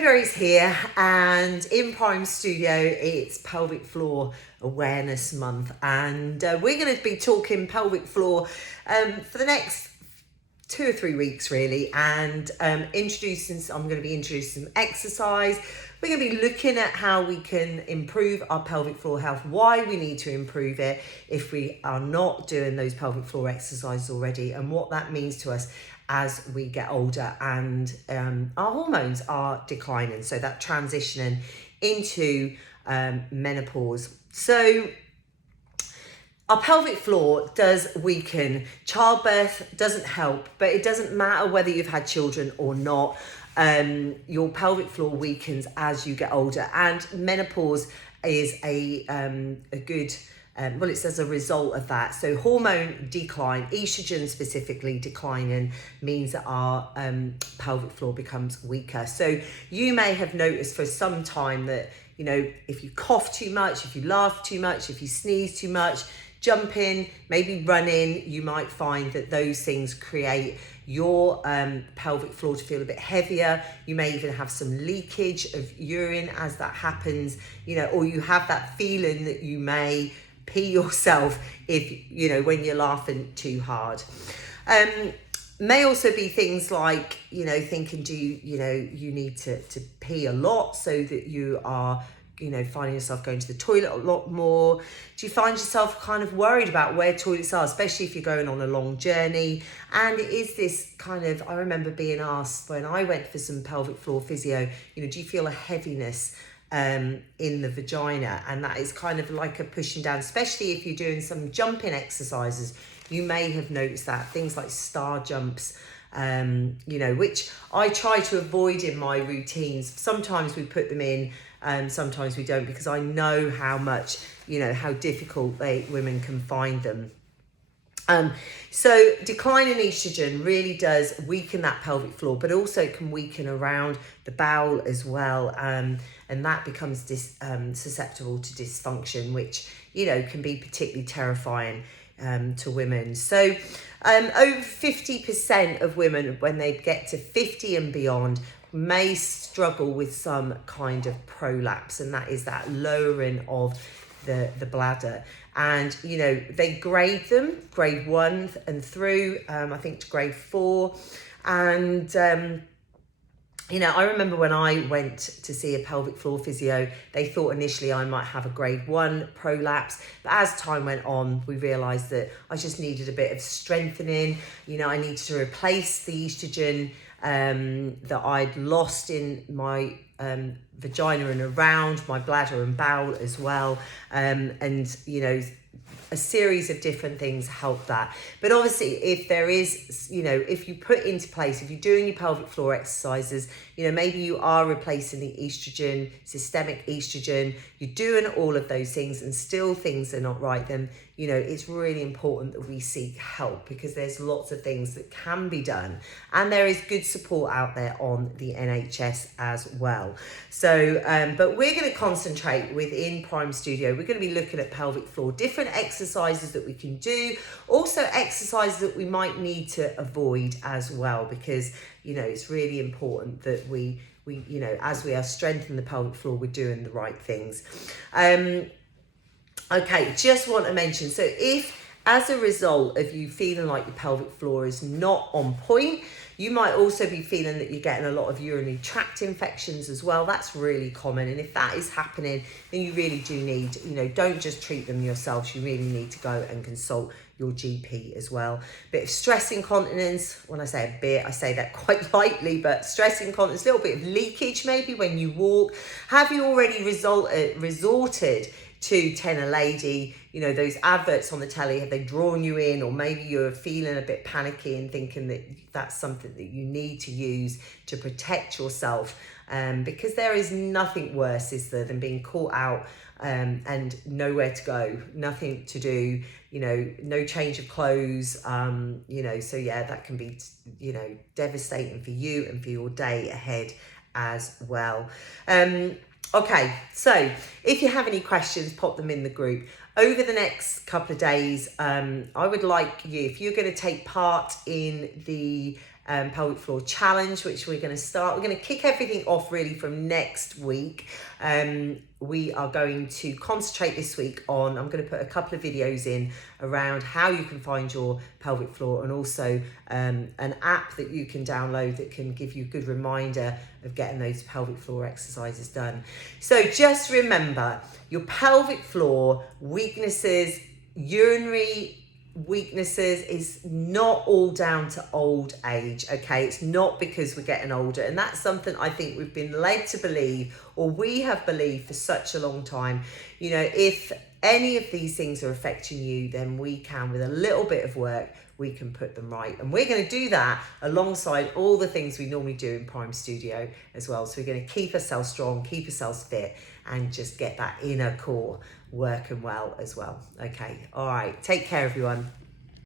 February's here, and in Prime Studio it's Pelvic Floor Awareness Month, and we're going to be talking pelvic floor for the next 2 or 3 weeks really, and I'm going to be introducing some exercise. We're going to be looking at how we can improve our pelvic floor health, why we need to improve it if we are not doing those pelvic floor exercises already, and what that means to us as we get older and our hormones are declining. So that transitioning into menopause. So our pelvic floor does weaken. Childbirth doesn't help, but it doesn't matter whether you've had children or not. Your pelvic floor weakens as you get older, and menopause is a good it's as a result of that. So hormone decline, estrogen specifically declining, means that our pelvic floor becomes weaker. So you may have noticed for some time that, you know, if you cough too much, if you laugh too much, if you sneeze too much, jumping, maybe running, you might find that those things create your pelvic floor to feel a bit heavier. You may even have some leakage of urine as that happens, you know, or you have that feeling that you may pee yourself if, you know, when you're laughing too hard. May also be things like, you know, thinking, you need to pee a lot, so that you are, you know, finding yourself going to the toilet a lot more. Do you find yourself kind of worried about where toilets are, especially if you're going on a long journey? And it is this kind of, I remember being asked when I went for some pelvic floor physio, you know, do you feel a heaviness in the vagina? And that is kind of like a pushing down, especially if you're doing some jumping exercises. You may have noticed that, things like star jumps, you know, which I try to avoid in my routines. Sometimes we put them in, sometimes we don't, because I know how much, you know, how difficult women can find them. So declining estrogen really does weaken that pelvic floor, but also can weaken around the bowel as well. And that becomes susceptible to dysfunction, which, you know, can be particularly terrifying to women. So over 50% of women, when they get to 50 and beyond, may struggle with some kind of prolapse, and that is that lowering of the bladder. And, you know, they grade them, grade 1 and through, I think to grade 4. And, you know, I remember when I went to see a pelvic floor physio, they thought initially I might have a grade 1 prolapse. But as time went on, we realised that I just needed a bit of strengthening. You know, I needed to replace the estrogen that I'd lost in my vagina and around my bladder and bowel as well. And, you know, a series of different things help that. But obviously, if there is, you know, if you put into place, if you're doing your pelvic floor exercises, you know, maybe you are replacing the estrogen, systemic estrogen, you're doing all of those things and still things are not right, then, you know, it's really important that we seek help, because there's lots of things that can be done. And there is good support out there on the NHS as well. So, but we're going to concentrate within Prime Studio. We're going to be looking at pelvic floor, different exercises that we can do, also exercises that we might need to avoid as well, because, you know, it's really important that we you know, as we are strengthening the pelvic floor, we're doing the right things. Okay, just want to mention, so if as a result of you feeling like your pelvic floor is not on point, you might also be feeling that you're getting a lot of urinary tract infections as well. That's really common. And if that is happening, then you really do need, you know, don't just treat them yourselves. You really need to go and consult your GP as well. Bit of stress incontinence. When I say a bit, I say that quite lightly, but stress incontinence, a little bit of leakage maybe when you walk. Have you already resorted to Ten a Lady? You know, those adverts on the telly, have they drawn you in? Or maybe you're feeling a bit panicky and thinking that that's something that you need to use to protect yourself, because there is nothing worse, is there, than being caught out and nowhere to go, nothing to do, you know, no change of clothes, you know, so yeah, that can be, you know, devastating for you and for your day ahead as well. Okay, so if you have any questions, pop them in the group. Over the next couple of days, I would like you, if you're going to take part in the pelvic floor challenge, which we're going to kick everything off really from next week. We are going to concentrate this week on, I'm going to put a couple of videos in around how you can find your pelvic floor, and also an app that you can download that can give you a good reminder of getting those pelvic floor exercises done. So just remember, your pelvic floor weaknesses, urinary weaknesses, is not all down to old age. Okay, it's not because we're getting older, and that's something I think we've been led to believe, or we have believed for such a long time. You know, if any of these things are affecting you, then we can, with a little bit of work, we can put them right. And we're going to do that alongside all the things we normally do in Prime Studio as well. So we're going to keep ourselves strong, keep ourselves fit, and just get that inner core working well as well. Okay, all right, take care everyone.